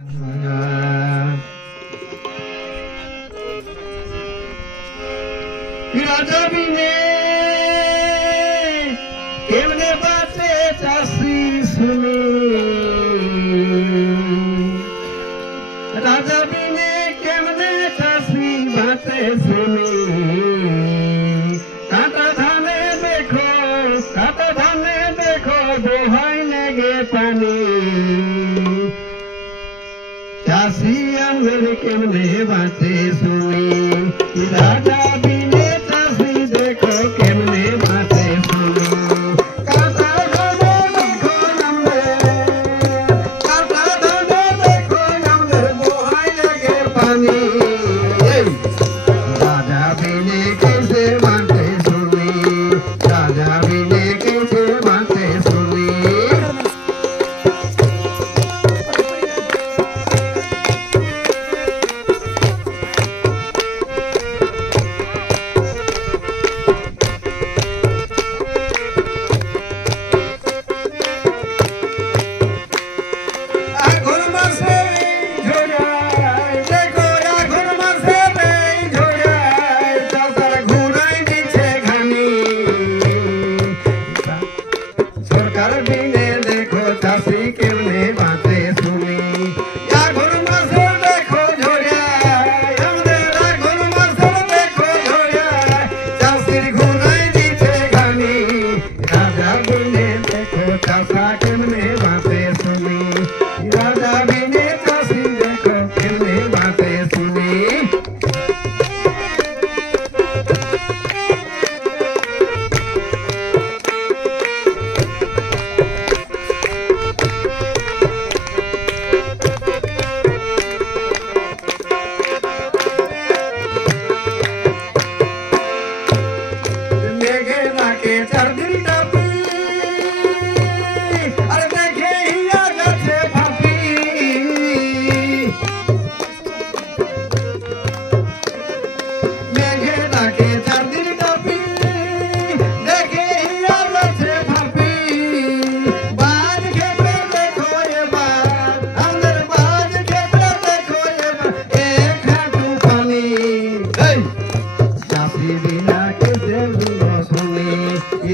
राजा बिने केवने बाते चासी सुनी राजा बिने केवने चासी बाते सुनी काटा धाने देखो दोहाई लगे पानी चासी अंदर केवने बाते सुनी राजा बिने चासी देखो केवने बाते सुनी काटा धाने देखो अंदर दोहाई लगे पानी राजा बिने कैसे बाते सुनी राजा बिने कैसे बाते सुनी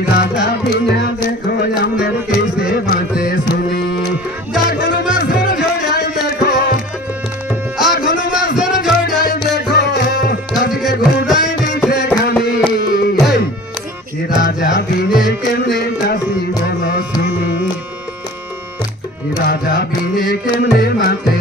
राजा बिना देखो अंदर कैसे बातें सुनी जागुन बसर जोड़ाई देखो आगुन बसर जोड़ाई देखो कज के घुड़ाई नीचे खानी राजा बिने केमने दासी बोलो सुनी राजा बिने केमने बातें